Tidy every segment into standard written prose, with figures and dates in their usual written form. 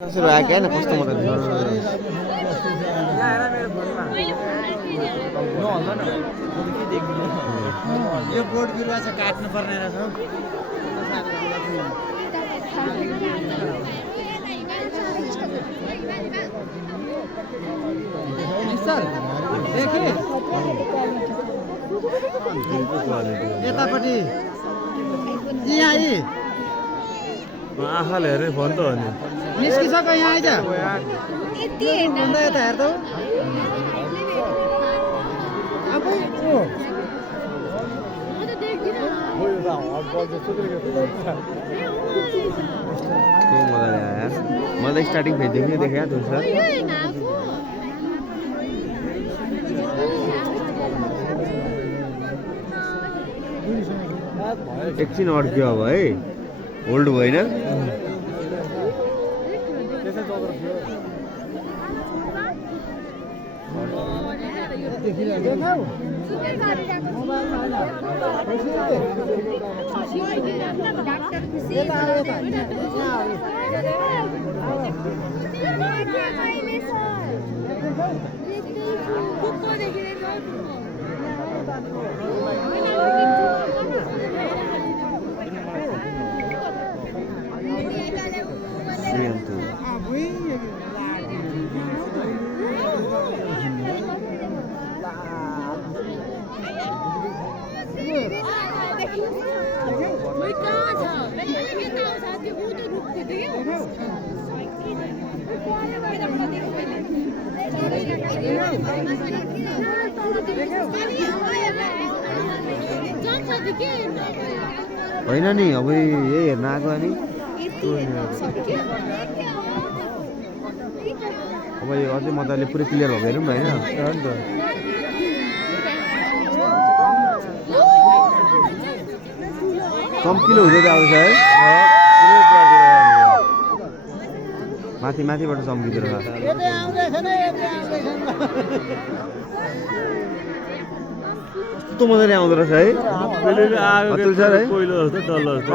सुरु आयो क्या कस्तो मजाले यो बोर्ड बिरुवा चाहिँ काट्नु पर्ने रहेछ हौ। सर देखे यतापट्टि यहाँ आँखाले हेरे फोन त हो नि निस्किसक्यो यहाँ आइज अन्त यता हेर्दा कस्तो मजाले आयो यार मलाई स्टार्टिङ फेजदेखि नै देखेँ तुल सर एकछिन अड्क्यो अब है होल्ड भएन होइन नि अब यही हेर्न आएको अनि अब यो अझै मजाले पुरै क्लियर भएको हेरौँ न होइन चम्किलो हुँदै आउँछ है माथि माथिबाट चम्किँदो रहेछ कस्तो मजाले आउँदो रहेछ है अतुल सर है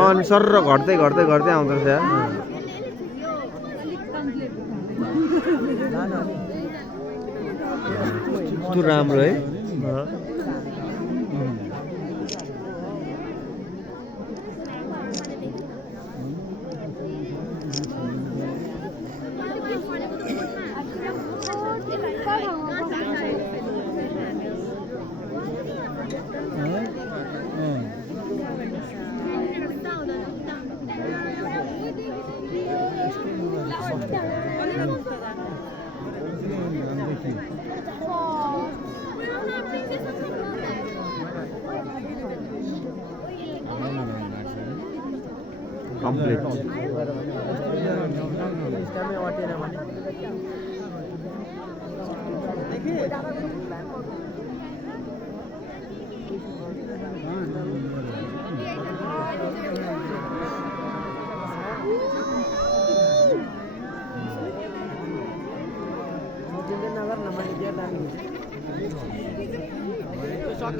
अनि सर्र घट्दै घट्दै घट्दै आउँदो रहेछ कस्तो राम्रो है कम्प्लिट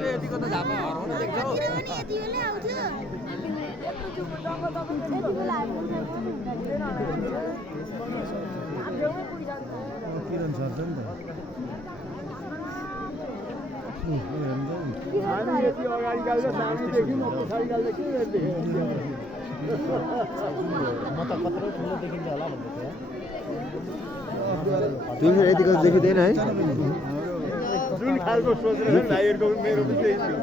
यतिको त झापा हराउन देख्छौ किरण सर्छ नि त अगाडि गाल्दा सामने देखि म पछाडि गाल्दा के देखेँ म त कत्रो ठुलो देखिन्छ होला भन्दै तिमी यतिको देखिँदैन है जुन खालको सोचेर भाइहरूको मेरो पनि त्यही थियो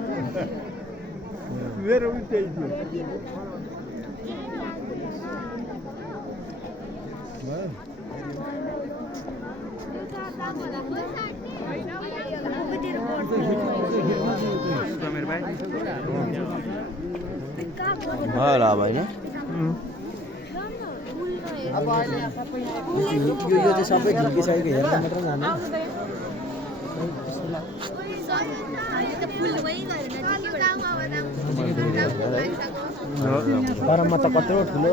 मेरो पनि त्यही थियो ल अब होइन यो चाहिँ सबै झुल्किसकेको हेर्न मात्र जाने गरममा त कत्रो ठुलो